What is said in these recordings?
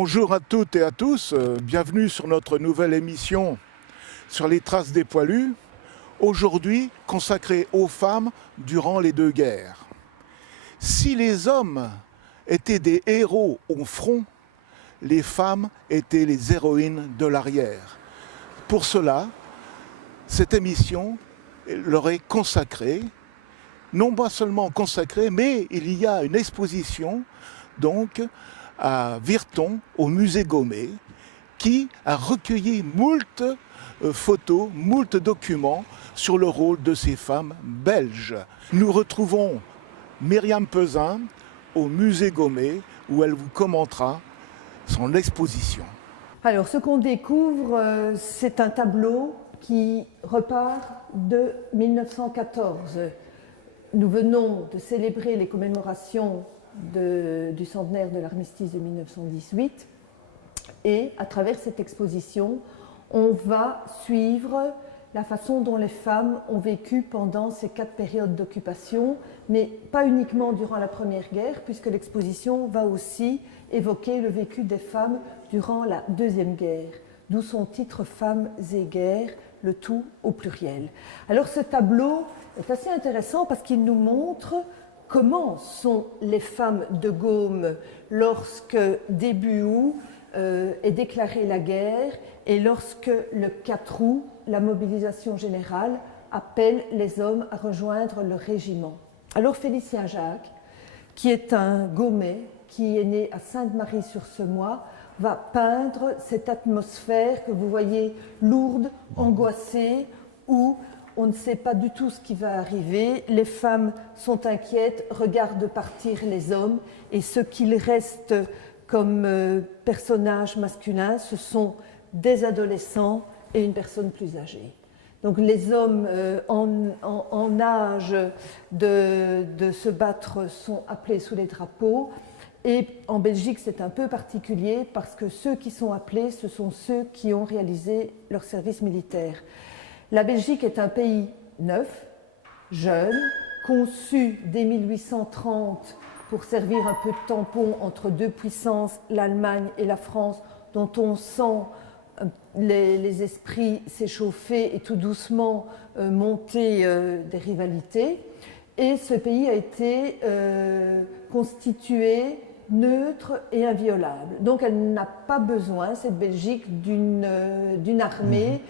Bonjour à toutes et à tous, bienvenue sur notre nouvelle émission sur les traces des poilus, aujourd'hui consacrée aux femmes durant les deux guerres. Si les hommes étaient des héros au front, les femmes étaient les héroïnes de l'arrière. Pour cela, cette émission leur est consacrée, non pas seulement consacrée, mais il y a une exposition donc à Virton, au musée Gommet, qui a recueilli moult photos, moult documents sur le rôle de ces femmes belges. Nous retrouvons Myriam Pesin au musée Gommet, où elle vous commentera son exposition. Alors, ce qu'on découvre, c'est un tableau qui repart de 1914. Nous venons de célébrer les commémorations du centenaire de l'armistice de 1918 et à travers cette exposition, on va suivre la façon dont les femmes ont vécu pendant ces 4 périodes d'occupation, mais pas uniquement durant la Première Guerre, puisque l'exposition va aussi évoquer le vécu des femmes durant la Deuxième Guerre, d'où son titre « Femmes et guerres », le tout au pluriel. Alors ce tableau est assez intéressant parce qu'il nous montre comment sont les femmes de Gaume lorsque, début août, est déclarée la guerre et lorsque, le 4 août, la mobilisation générale appelle les hommes à rejoindre le régiment. Alors Félicien Jacques, qui est un Gaumais, qui est né à Sainte-Marie-sur-Semois, va peindre cette atmosphère que vous voyez lourde, angoissée, où on ne sait pas du tout ce qui va arriver, les femmes sont inquiètes, regardent partir les hommes, et ce qu'il reste comme personnages masculins, ce sont des adolescents et une personne plus âgée. Donc les hommes en âge de se battre sont appelés sous les drapeaux, et en Belgique c'est un peu particulier parce que ceux qui sont appelés, ce sont ceux qui ont réalisé leur service militaire. La Belgique est un pays neuf, jeune, conçu dès 1830 pour servir un peu de tampon entre deux puissances, l'Allemagne et la France, dont on sent les esprits s'échauffer et tout doucement monter des rivalités. Et ce pays a été constitué neutre et inviolable. Donc elle n'a pas besoin, cette Belgique, d'une armée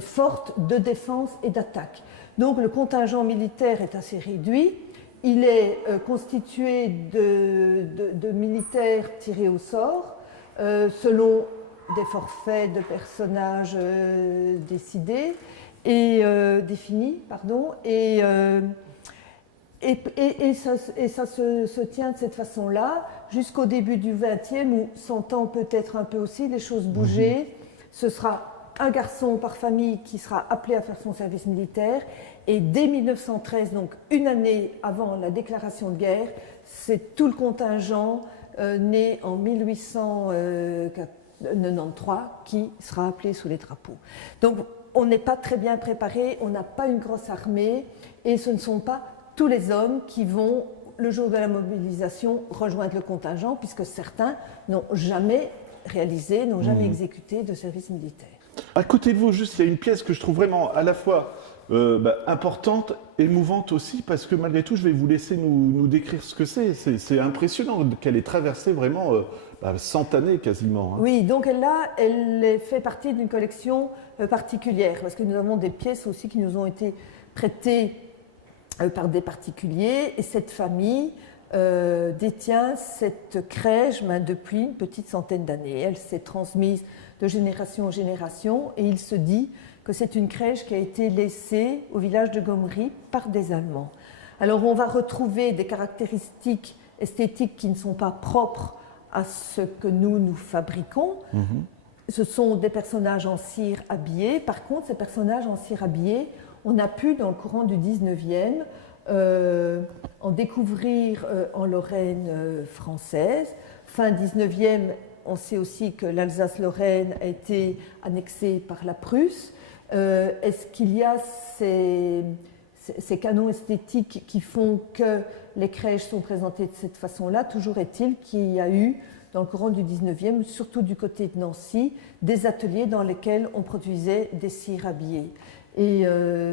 forte de défense et d'attaque. Donc le contingent militaire est assez réduit. Il est constitué de militaires tirés au sort, selon des forfaits de personnages décidés et définis, pardon, et ça se tient de cette façon-là jusqu'au début du XXe, où, sentant peut-être un peu aussi les choses bouger, ce sera un garçon par famille qui sera appelé à faire son service militaire, et dès 1913, donc une année avant la déclaration de guerre, c'est tout le contingent né en 1893 qui sera appelé sous les drapeaux. Donc on n'est pas très bien préparé, on n'a pas une grosse armée, et ce ne sont pas tous les hommes qui vont, le jour de la mobilisation, rejoindre le contingent, puisque certains n'ont jamais réalisé, n'ont jamais exécuté de service militaire. À côté de vous, juste, il y a une pièce que je trouve vraiment à la fois importante, émouvante aussi, parce que malgré tout, je vais vous laisser nous décrire ce que c'est. C'est impressionnant qu'elle ait traversé vraiment 100 années quasiment. Hein. Oui, donc elle fait partie d'une collection particulière, parce que nous avons des pièces aussi qui nous ont été prêtées par des particuliers, et cette famille détient cette crèche depuis une petite centaine d'années. Elle s'est transmise de génération en génération, et il se dit que c'est une crèche qui a été laissée au village de Gomery par des Allemands. Alors on va retrouver des caractéristiques esthétiques qui ne sont pas propres à ce que nous fabriquons. Ce sont des personnages en cire habillés. Par contre, ces personnages en cire habillés, on a pu, dans le courant du 19e, en découvrir en Lorraine française. Fin 19e, on sait aussi que l'Alsace-Lorraine a été annexée par la Prusse. Est-ce qu'il y a ces canons esthétiques qui font que les crèches sont présentées de cette façon-là? Toujours est-il qu'il y a eu dans le courant du 19e, surtout du côté de Nancy, des ateliers dans lesquels on produisait des cires habillées et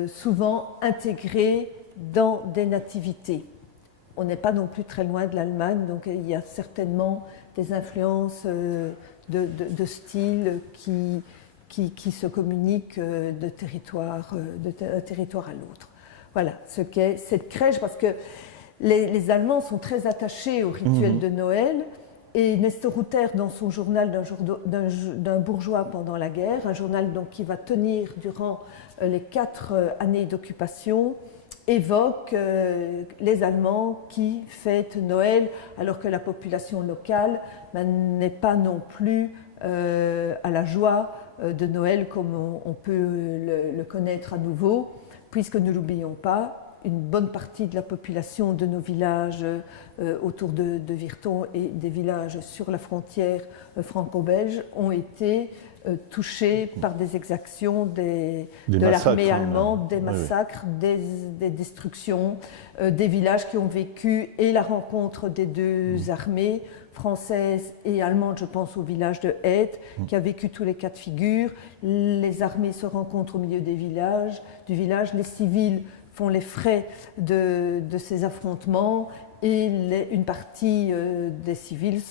souvent intégrés dans des nativités. On n'est pas non plus très loin de l'Allemagne, donc il y a certainement des influences de style qui se communiquent d'un territoire à l'autre. Voilà ce qu'est cette crèche, parce que les Allemands sont très attachés au rituel de Noël, et Nestor Rutter, dans son journal d'un bourgeois pendant la guerre, un journal donc qui va tenir durant les 4 années d'occupation, évoque les Allemands qui fêtent Noël alors que la population locale n'est pas non plus à la joie de Noël comme on peut le connaître à nouveau, puisque ne l'oublions pas, une bonne partie de la population de nos villages autour de Virton et des villages sur la frontière franco-belge ont été touchés par des exactions de l'armée allemande, des massacres, des destructions, des villages qui ont vécu et la rencontre des deux armées, française et allemande, je pense au village de Haite, qui a vécu tous les cas de figure. Les armées se rencontrent au milieu du village, les civils font les frais de ces affrontements et une partie des civils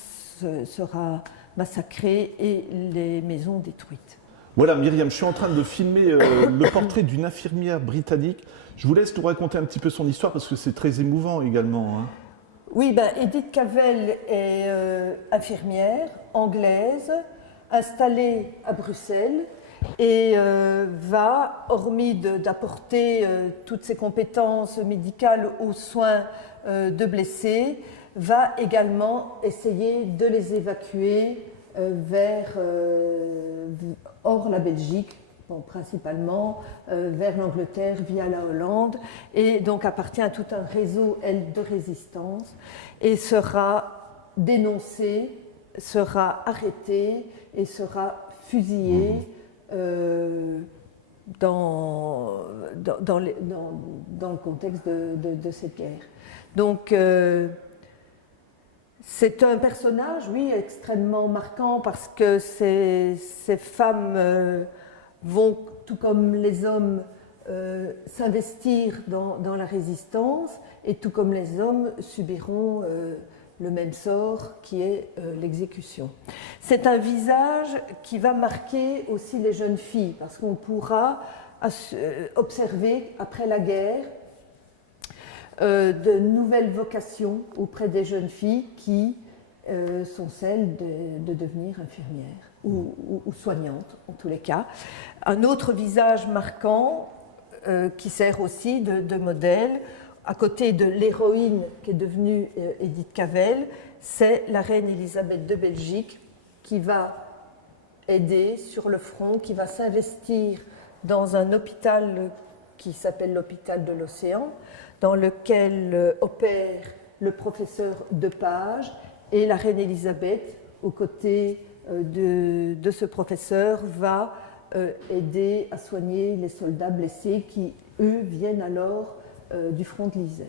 sera massacrée et les maisons détruites. Voilà Myriam, je suis en train de filmer le portrait d'une infirmière britannique. Je vous laisse nous raconter un petit peu son histoire parce que c'est très émouvant également. Hein. Oui, Edith Cavell est infirmière anglaise, installée à Bruxelles et va, hormis d'apporter toutes ses compétences médicales aux soins de blessés, va également essayer de les évacuer hors la Belgique, principalement vers l'Angleterre via la Hollande, et donc appartient à tout un réseau, elle, de résistance, et sera dénoncée, sera arrêtée et sera fusillée dans le contexte de cette guerre. Donc c'est un personnage, oui, extrêmement marquant parce que ces femmes vont, tout comme les hommes, s'investir dans la résistance et tout comme les hommes subiront le même sort qui est l'exécution. C'est un visage qui va marquer aussi les jeunes filles parce qu'on pourra observer après la guerre de nouvelles vocations auprès des jeunes filles qui sont celles de devenir infirmières ou soignantes en tous les cas. Un autre visage marquant qui sert aussi de modèle, à côté de l'héroïne qui est devenue Edith Cavell, c'est la reine Elisabeth de Belgique qui va aider sur le front, qui va s'investir dans un hôpital qui s'appelle l'hôpital de l'Océan, dans lequel opère le professeur Depage, et la reine Elisabeth, aux côtés de ce professeur, va aider à soigner les soldats blessés qui, eux, viennent alors du front de l'Isère.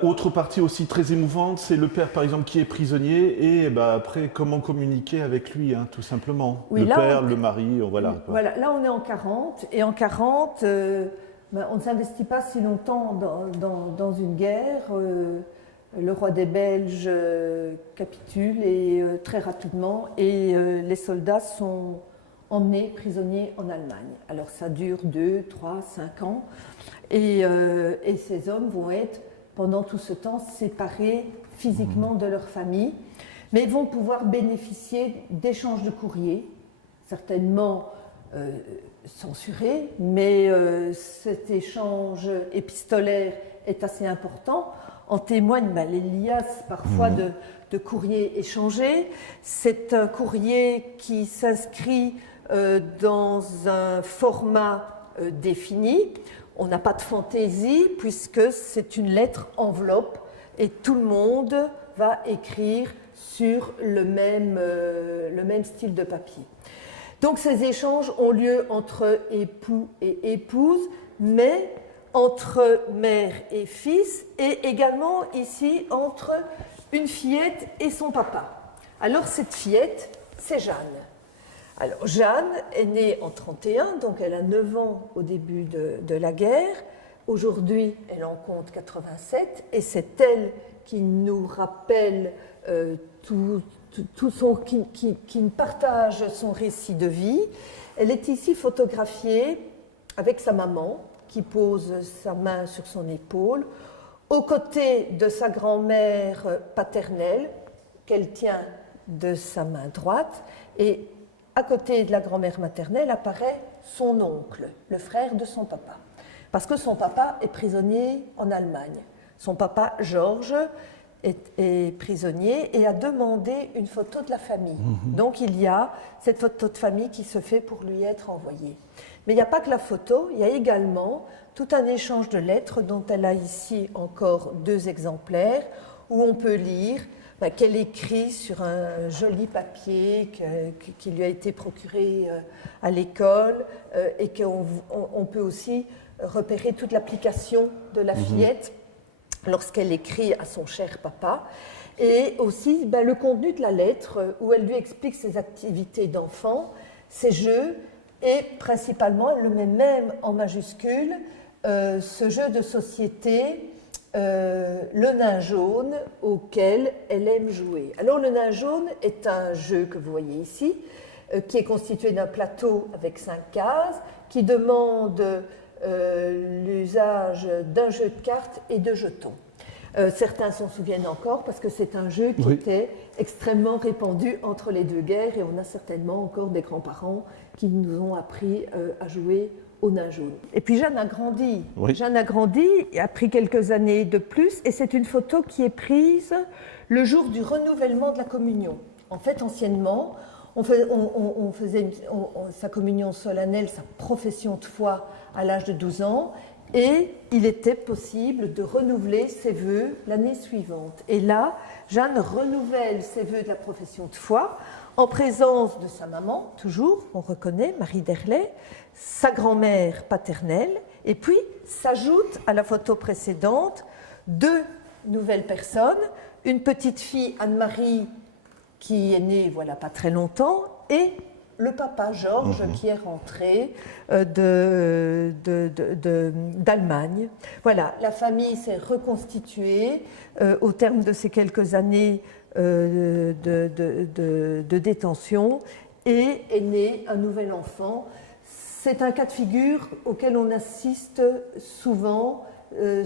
Autre partie aussi très émouvante, c'est le père, par exemple, qui est prisonnier, et après, comment communiquer avec lui, tout simplement. Oui, le père, le mari, voilà. Voilà, là on est en 40, et en 40, on ne s'investit pas si longtemps dans une guerre. Le roi des Belges capitule et, très rapidement, et les soldats sont emmenés prisonniers en Allemagne. Alors ça dure 2, 3, 5 ans, et ces hommes vont être pendant tout ce temps séparés physiquement de leur famille, mais vont pouvoir bénéficier d'échanges de courriers, certainement censurés, mais cet échange épistolaire est assez important. En témoigne les liasses parfois de courriers échangés. C'est un courrier qui s'inscrit dans un format défini. On n'a pas de fantaisie puisque c'est une lettre enveloppe et tout le monde va écrire sur le même style de papier. Donc ces échanges ont lieu entre époux et épouse, mais entre mère et fils, et également ici entre une fillette et son papa. Alors cette fillette, c'est Jeanne. Alors Jeanne est née en 1931, donc elle a 9 ans au début de la guerre. Aujourd'hui, elle en compte 87 et c'est elle qui nous rappelle qui partage son récit de vie. Elle est ici photographiée avec sa maman qui pose sa main sur son épaule, aux côtés de sa grand-mère paternelle qu'elle tient de sa main droite, et à côté de la grand-mère maternelle apparaît son oncle, le frère de son papa, parce que son papa est prisonnier en Allemagne. Son papa, Georges, est prisonnier et a demandé une photo de la famille. Donc il y a cette photo de famille qui se fait pour lui être envoyée. Mais il n'y a pas que la photo, il y a également tout un échange de lettres dont elle a ici encore 2 exemplaires, où on peut lire qu'elle écrit sur un joli papier qui lui a été procuré à l'école, et qu'on peut aussi repérer toute l'application de la fillette lorsqu'elle écrit à son cher papa, et aussi le contenu de la lettre où elle lui explique ses activités d'enfant, ses jeux, et principalement, elle le met même en majuscule, ce jeu de société, le nain jaune, auquel elle aime jouer. Alors le nain jaune est un jeu que vous voyez ici, qui est constitué d'un plateau avec 5 cases, qui demande l'usage d'un jeu de cartes et de jetons. Certains s'en souviennent encore parce que c'est un jeu qui était extrêmement répandu entre les 2 guerres, et on a certainement encore des grands-parents qui nous ont appris à jouer au nain jaune. Et puis Jeanne a grandi. Jeanne a grandi, a pris quelques années de plus, et c'est une photo qui est prise le jour du renouvellement de la communion. En fait, anciennement, on faisait sa communion solennelle, sa profession de foi à l'âge de 12 ans, et il était possible de renouveler ses vœux l'année suivante. Et là, Jeanne renouvelle ses vœux de la profession de foi en présence de sa maman, toujours, on reconnaît, Marie Derlet, sa grand-mère paternelle, et puis s'ajoutent à la photo précédente 2 nouvelles personnes, une petite fille, Anne-Marie, qui est née voilà pas très longtemps, et le papa Georges qui est rentré d'Allemagne. Voilà, la famille s'est reconstituée au terme de ces quelques années de détention, et est né un nouvel enfant. C'est un cas de figure auquel on assiste souvent,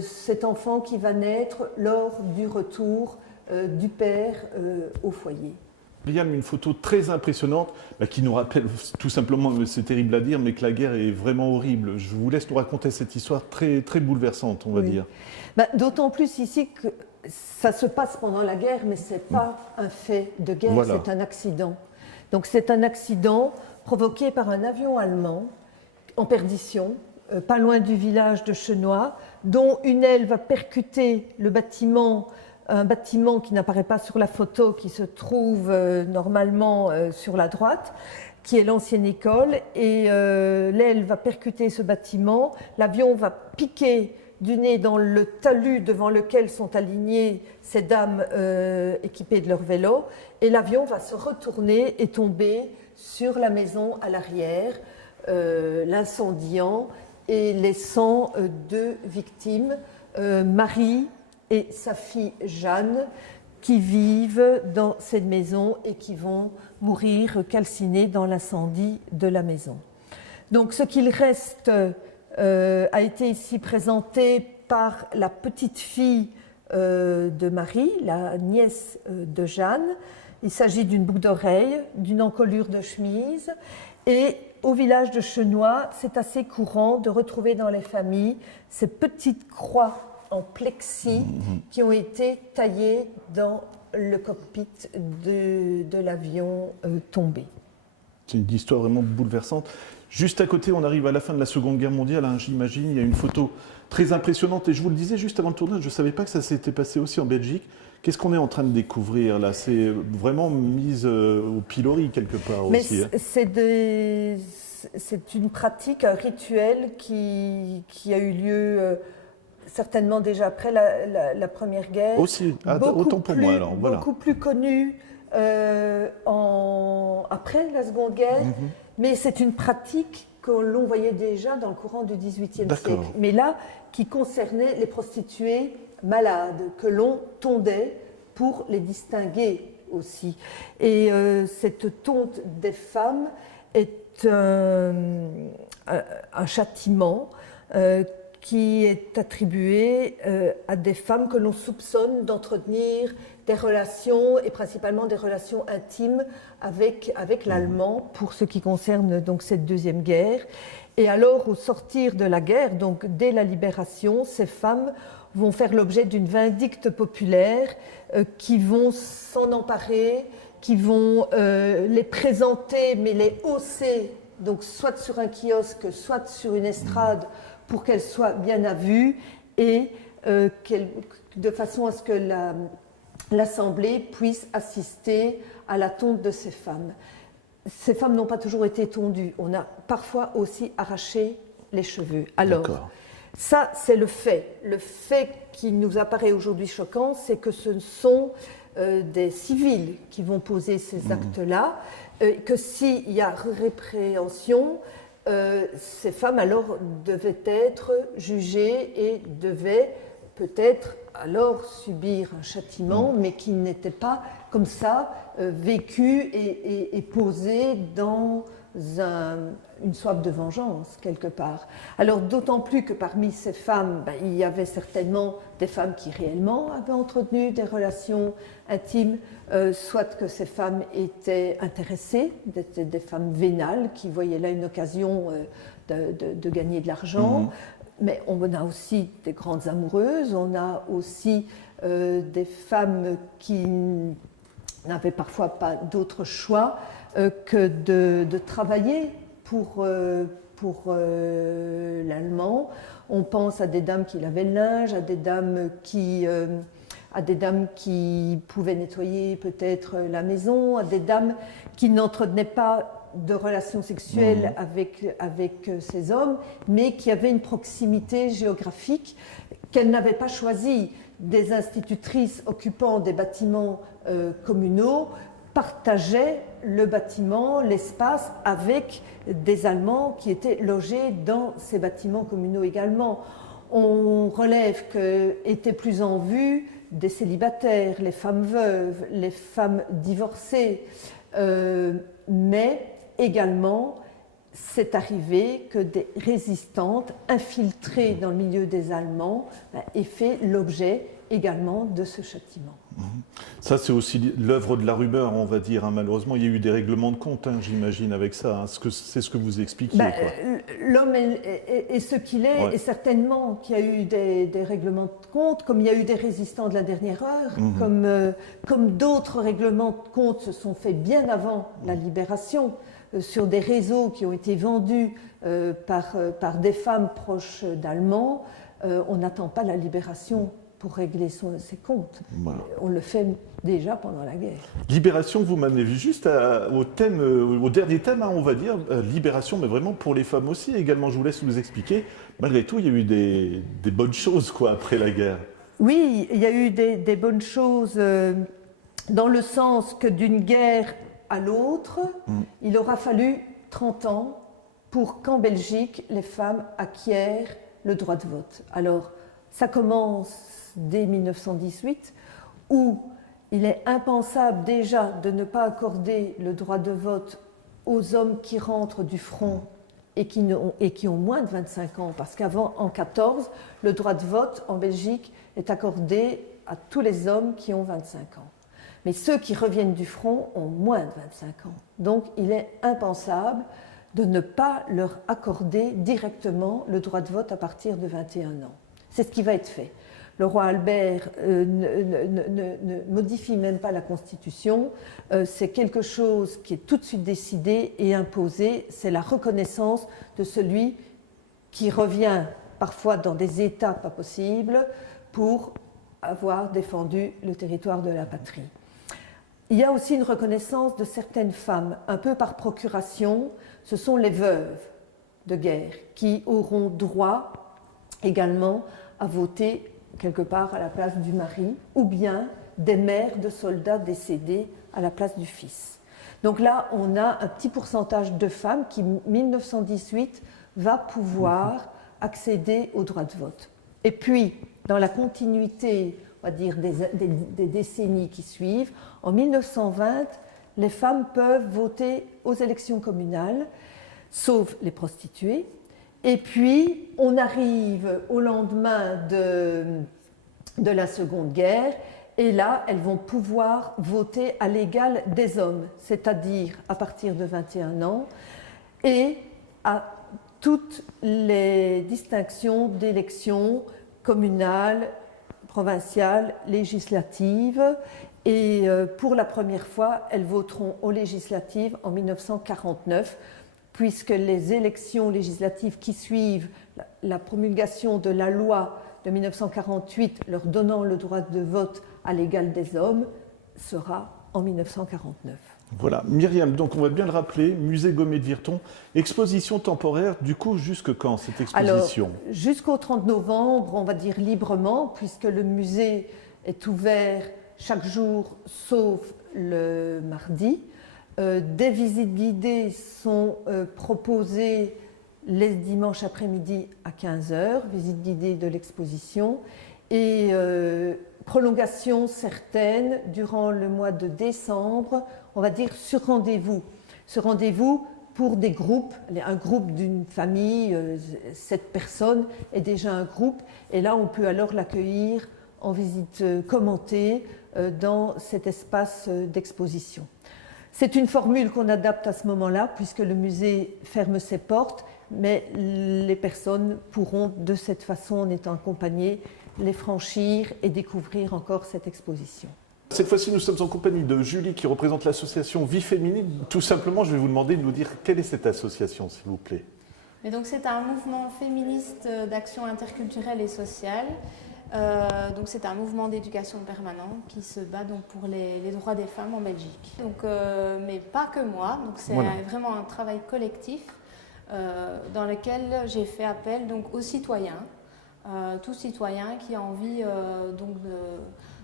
cet enfant qui va naître lors du retour du père au foyer. Liam, une photo très impressionnante qui nous rappelle tout simplement, c'est terrible à dire, mais que la guerre est vraiment horrible. Je vous laisse nous raconter cette histoire très, très bouleversante, on va dire. D'autant plus ici que ça se passe pendant la guerre, mais ce n'est pas un fait de guerre, c'est un accident. Donc c'est un accident provoqué par un avion allemand en perdition, pas loin du village de Chenois, dont une aile va percuter le bâtiment, un bâtiment qui n'apparaît pas sur la photo, qui se trouve normalement sur la droite, qui est l'ancienne école, et l'aile va percuter ce bâtiment, l'avion va piquer du nez dans le talus devant lequel sont alignées ces dames équipées de leur vélo, et l'avion va se retourner et tomber sur la maison à l'arrière, l'incendiant et laissant 2 victimes, Marie et sa fille Jeanne, qui vivent dans cette maison et qui vont mourir calcinées dans l'incendie de la maison. Donc ce qu'il reste a été ici présenté par la petite fille de Marie, la nièce de Jeanne. Il s'agit d'une boucle d'oreille, d'une encolure de chemise, et au village de Chenois, c'est assez courant de retrouver dans les familles ces petites croix en plexi qui ont été taillées dans le cockpit de l'avion tombé. C'est une histoire vraiment bouleversante. Juste à côté, on arrive à la fin de la Seconde Guerre mondiale, hein, j'imagine, il y a une photo très impressionnante, et je vous le disais juste avant le tournage, je ne savais pas que ça s'était passé aussi en Belgique. Qu'est-ce qu'on est en train de découvrir là? C'est vraiment mise au pilori quelque part aussi. Mais c'est une pratique, un rituel qui a eu lieu certainement déjà après la Première Guerre. Aussi, autant pour moi alors. Voilà. Beaucoup plus connu après la Seconde Guerre, mais c'est une pratique que l'on voyait déjà dans le courant du XVIIIe siècle. Mais là, qui concernait les prostituées malades, que l'on tondait pour les distinguer aussi. Et cette tonte des femmes est un châtiment qui est attribué à des femmes que l'on soupçonne d'entretenir des relations, et principalement des relations intimes avec l'Allemand, pour ce qui concerne donc cette Deuxième Guerre. Et alors, au sortir de la guerre, donc dès la Libération, ces femmes vont faire l'objet d'une vindicte populaire qui vont s'en emparer, qui vont les présenter, mais les hausser, donc soit sur un kiosque, soit sur une estrade, pour qu'elles soient bien à vue, et de façon à ce que l'Assemblée puisse assister à la tonte de ces femmes. Ces femmes n'ont pas toujours été tondues, on a parfois aussi arraché les cheveux. Alors, ça c'est le fait. Le fait qui nous apparaît aujourd'hui choquant, c'est que ce sont des civils qui vont poser ces actes-là, que s'il y a répréhension, ces femmes alors devaient être jugées et devaient peut-être alors subir un châtiment, mais qui n'était pas comme ça vécu et posé dans une soif de vengeance quelque part. Alors d'autant plus que parmi ces femmes, il y avait certainement des femmes qui réellement avaient entretenu des relations intimes, soit que ces femmes étaient intéressées, des femmes vénales qui voyaient là une occasion de gagner de l'argent. Mais on a aussi des grandes amoureuses, on a aussi des femmes qui n'avaient parfois pas d'autre choix que de travailler pour l'Allemand. On pense à des dames qui lavaient le linge, à des dames qui pouvaient nettoyer peut-être la maison, à des dames qui n'entretenaient pas de relations sexuelles avec ces hommes, mais qui avaient une proximité géographique qu'elles n'avaient pas choisie. Des institutrices occupant des bâtiments communaux partageaient le bâtiment, l'espace, avec des Allemands qui étaient logés dans ces bâtiments communaux également. On relève qu'étaient plus en vue des célibataires, les femmes veuves, les femmes divorcées, mais également, c'est arrivé que des résistantes infiltrées dans le milieu des Allemands aient fait l'objet également de ce châtiment. Ça, c'est aussi l'œuvre de la rumeur, on va dire. Malheureusement, il y a eu des règlements de compte, j'imagine, avec ça. C'est ce que vous expliquiez. L'homme est ce qu'il est, et certainement qu'il y a eu des règlements de compte, comme il y a eu des résistants de la dernière heure, comme d'autres règlements de compte se sont faits bien avant la libération, sur des réseaux qui ont été vendus par des femmes proches d'Allemands. On n'attend pas la libération pour régler ses comptes. Voilà. On le fait déjà pendant la guerre. Libération, vous m'amenez juste au dernier thème, on va dire, libération, mais vraiment pour les femmes aussi. Également, je vous laisse nous expliquer. Malgré tout, il y a eu des bonnes choses après la guerre. Oui, il y a eu des bonnes choses dans le sens que d'une guerre à l'autre, il aura fallu 30 ans pour qu'en Belgique, les femmes acquièrent le droit de vote. Alors, ça commence dès 1918, où il est impensable déjà de ne pas accorder le droit de vote aux hommes qui rentrent du front et qui ont moins de 25 ans, parce qu'avant, en 14, le droit de vote en Belgique est accordé à tous les hommes qui ont 25 ans. Mais ceux qui reviennent du front ont moins de 25 ans. Donc il est impensable de ne pas leur accorder directement le droit de vote à partir de 21 ans. C'est ce qui va être fait. Le roi Albert ne modifie même pas la Constitution, c'est quelque chose qui est tout de suite décidé et imposé, c'est la reconnaissance de celui qui revient parfois dans des états pas possibles pour avoir défendu le territoire de la patrie. Il y a aussi une reconnaissance de certaines femmes, un peu par procuration, ce sont les veuves de guerre qui auront droit également à voter quelque part à la place du mari, ou bien des mères de soldats décédés à la place du fils. Donc là, on a un petit pourcentage de femmes qui, 1918, va pouvoir accéder au droit de vote. Et puis, dans la continuité, on va dire, des décennies qui suivent, en 1920, les femmes peuvent voter aux élections communales, sauf les prostituées. Et puis, on arrive au lendemain de la Seconde Guerre, et là, elles vont pouvoir voter à l'égal des hommes, c'est-à-dire à partir de 21 ans, et à toutes les distinctions d'élections communales, provinciales, législatives. Et pour la première fois, elles voteront aux législatives en 1949, puisque les élections législatives qui suivent la promulgation de la loi de 1948 leur donnant le droit de vote à l'égal des hommes sera en 1949. Voilà, Myriam, donc on va bien le rappeler, musée Gomet de Virton, exposition temporaire, du coup jusque quand cette exposition? Alors, jusqu'au 30 novembre, on va dire librement, puisque le musée est ouvert chaque jour sauf le mardi. Des visites guidées sont proposées les dimanches après-midi à 15h, visite guidée de l'exposition, et prolongation certaine durant le mois de décembre, on va dire sur rendez-vous. Ce rendez-vous pour des groupes, un groupe d'une famille, 7 personnes est déjà un groupe, et là on peut alors l'accueillir en visite commentée dans cet espace d'exposition. C'est une formule qu'on adapte à ce moment-là, puisque le musée ferme ses portes, mais les personnes pourront de cette façon, en étant accompagnées, les franchir et découvrir encore cette exposition. Cette fois-ci, nous sommes en compagnie de Julie qui représente l'association Vie Féminine. Tout simplement, je vais vous demander de nous dire quelle est cette association, s'il vous plaît. Et donc, c'est un mouvement féministe d'action interculturelle et sociale. Donc c'est un mouvement d'éducation permanent qui se bat donc pour les droits des femmes en Belgique. Donc, mais pas que moi, donc c'est vraiment un travail collectif dans lequel j'ai fait appel donc aux citoyens, tout citoyen qui a envie donc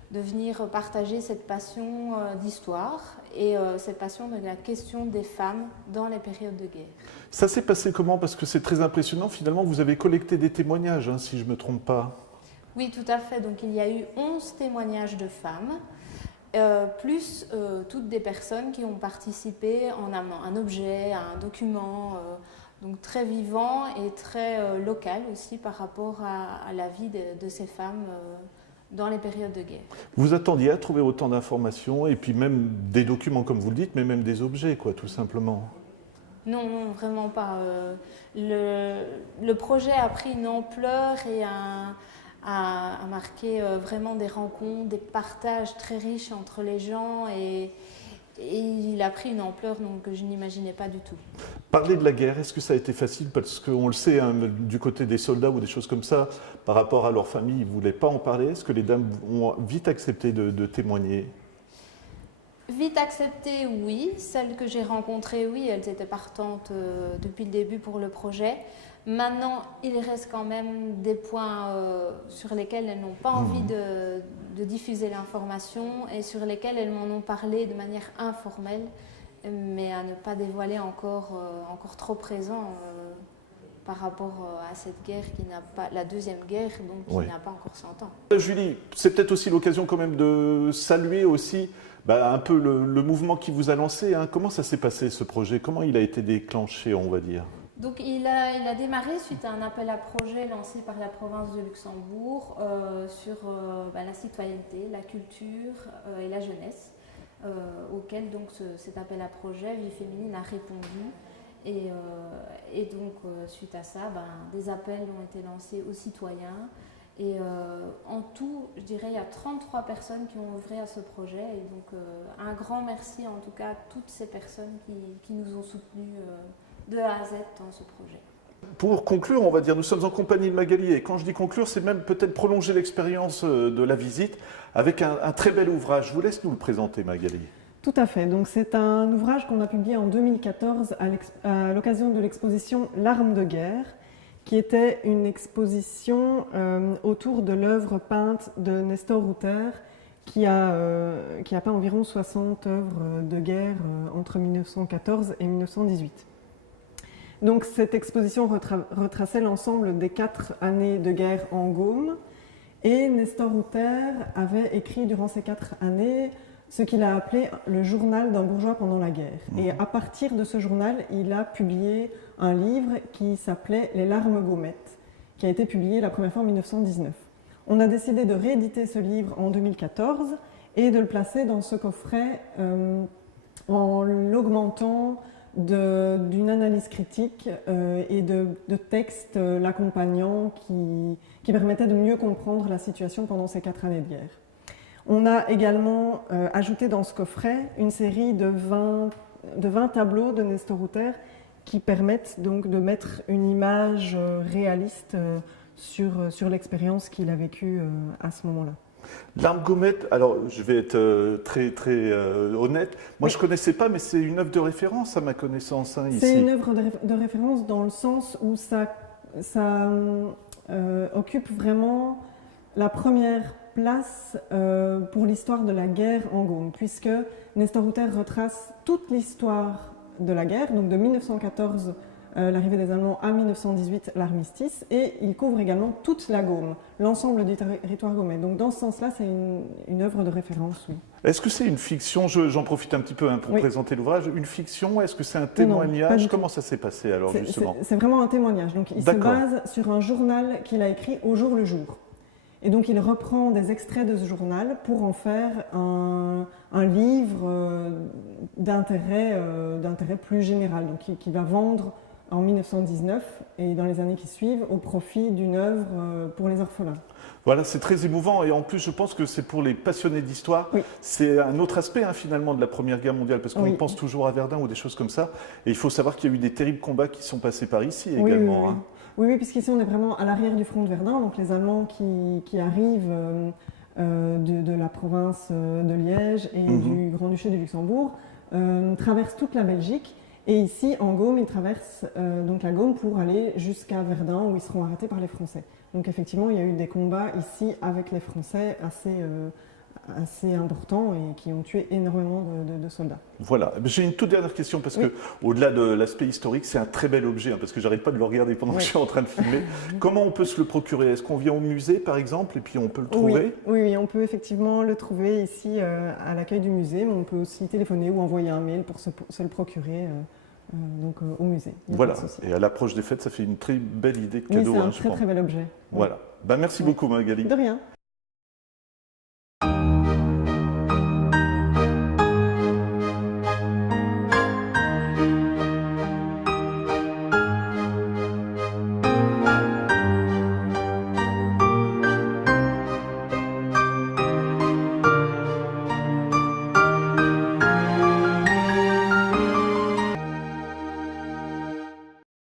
de venir partager cette passion d'histoire et cette passion de la question des femmes dans les périodes de guerre. Ça s'est passé comment? Parce que c'est très impressionnant, finalement vous avez collecté des témoignages, hein, si je ne me trompe pas. Oui, tout à fait. Donc, il y a eu 11 témoignages de femmes, plus toutes des personnes qui ont participé en amenant un objet, un document, donc très vivant et très local aussi par rapport à la vie de ces femmes dans les périodes de guerre. Vous attendiez à trouver autant d'informations et puis même des documents, comme vous le dites, mais même des objets, quoi, tout simplement? Non, non, vraiment pas. Le projet a pris une ampleur et a marqué vraiment des rencontres, des partages très riches entre les gens et il a pris une ampleur donc, que je n'imaginais pas du tout. Parler de la guerre, est-ce que ça a été facile? Parce qu'on le sait, hein, du côté des soldats ou des choses comme ça, par rapport à leur famille, ils ne voulaient pas en parler. Est-ce que les dames ont vite accepté de témoigner? Vite accepté, oui. Celles que j'ai rencontrées, oui, elles étaient partantes depuis le début pour le projet. Maintenant, il reste quand même des points sur lesquels elles n'ont pas envie de diffuser l'information et sur lesquels elles m'en ont parlé de manière informelle, mais à ne pas dévoiler encore trop présent par rapport à cette guerre qui n'a pas, la deuxième guerre, donc qui n'a pas encore 100 ans. Julie, c'est peut-être aussi l'occasion quand même de saluer aussi un peu le mouvement qui vous a lancé. Hein. Comment ça s'est passé ce projet? Comment il a été déclenché, on va dire? Donc il a démarré suite à un appel à projet lancé par la province de Luxembourg sur la citoyenneté, la culture et la jeunesse, auquel donc cet appel à projet Vie Féminine a répondu. Et donc suite à ça, des appels ont été lancés aux citoyens. Et en tout, je dirais, il y a 33 personnes qui ont œuvré à ce projet. Et donc un grand merci en tout cas à toutes ces personnes qui nous ont soutenus de A à Z dans ce projet. Pour conclure, on va dire, nous sommes en compagnie de Magali, et quand je dis conclure, c'est même peut-être prolonger l'expérience de la visite avec un très bel ouvrage. Je vous laisse nous le présenter, Magali. Tout à fait. Donc c'est un ouvrage qu'on a publié en 2014 à l'occasion de l'exposition L'arme de guerre, qui était une exposition autour de l'œuvre peinte de Nestor Houter, qui a peint environ 60 œuvres de guerre entre 1914 et 1918. Donc cette exposition retraçait l'ensemble des 4 années de guerre en Gaume, et Nestor Houter avait écrit durant ces 4 années ce qu'il a appelé le journal d'un bourgeois pendant la guerre. Et à partir de ce journal, il a publié un livre qui s'appelait Les larmes gaumettes, qui a été publié la première fois en 1919. On a décidé de rééditer ce livre en 2014 et de le placer dans ce coffret en l'augmentant d'une analyse critique et de textes l'accompagnant qui permettaient de mieux comprendre la situation pendant ces 4 années de guerre. On a également ajouté dans ce coffret une série de 20 tableaux de Nestor Houter qui permettent donc de mettre une image réaliste sur l'expérience qu'il a vécue à ce moment-là. L'arme gommette, alors je vais être très honnête, moi je ne connaissais pas, mais c'est une œuvre de référence à ma connaissance ici. C'est une œuvre de référence dans le sens où ça occupe vraiment la première place pour l'histoire de la guerre en Gaume, puisque Nestor Houter retrace toute l'histoire de la guerre, donc de 1914, l'arrivée des Allemands, à 1918, l'armistice, et il couvre également toute la Gaume, l'ensemble du territoire gaumais. Donc dans ce sens-là, c'est une œuvre de référence, oui. Est-ce que c'est une fiction? J'en profite un petit peu pour présenter l'ouvrage. Une fiction? Est-ce que c'est un témoignage? Non, comment ça s'est passé alors justement? C'est vraiment un témoignage. Donc il se base sur un journal qu'il a écrit au jour le jour. Et donc il reprend des extraits de ce journal pour en faire un livre d'intérêt plus général, donc qui va vendre en 1919 et dans les années qui suivent au profit d'une œuvre pour les orphelins. Voilà, c'est très émouvant et en plus je pense que c'est pour les passionnés d'histoire, c'est un autre aspect finalement de la Première Guerre mondiale parce qu'on pense toujours à Verdun ou des choses comme ça et il faut savoir qu'il y a eu des terribles combats qui sont passés par ici également. Oui, puisqu'ici on est vraiment à l'arrière du front de Verdun, donc les Allemands qui arrivent de la province de Liège et du Grand-Duché du Luxembourg traversent toute la Belgique. Et ici, en Gaume, ils traversent donc la Gaume pour aller jusqu'à Verdun, où ils seront arrêtés par les Français. Donc effectivement, il y a eu des combats ici avec les Français assez importants et qui ont tué énormément de soldats. Voilà. J'ai une toute dernière question, parce que au-delà de l'aspect historique, c'est un très bel objet, parce que j'arrête pas de le regarder pendant que je suis en train de filmer. Comment on peut se le procurer? Est-ce qu'on vient au musée, par exemple, et puis on peut le trouver? Oui, on peut effectivement le trouver ici à l'accueil du musée, mais on peut aussi téléphoner ou envoyer un mail pour se le procurer au musée. Voilà, et à l'approche des fêtes, ça fait une très belle idée de cadeau. Oui, c'est un très bel objet. Voilà. Merci beaucoup, Magali. De rien.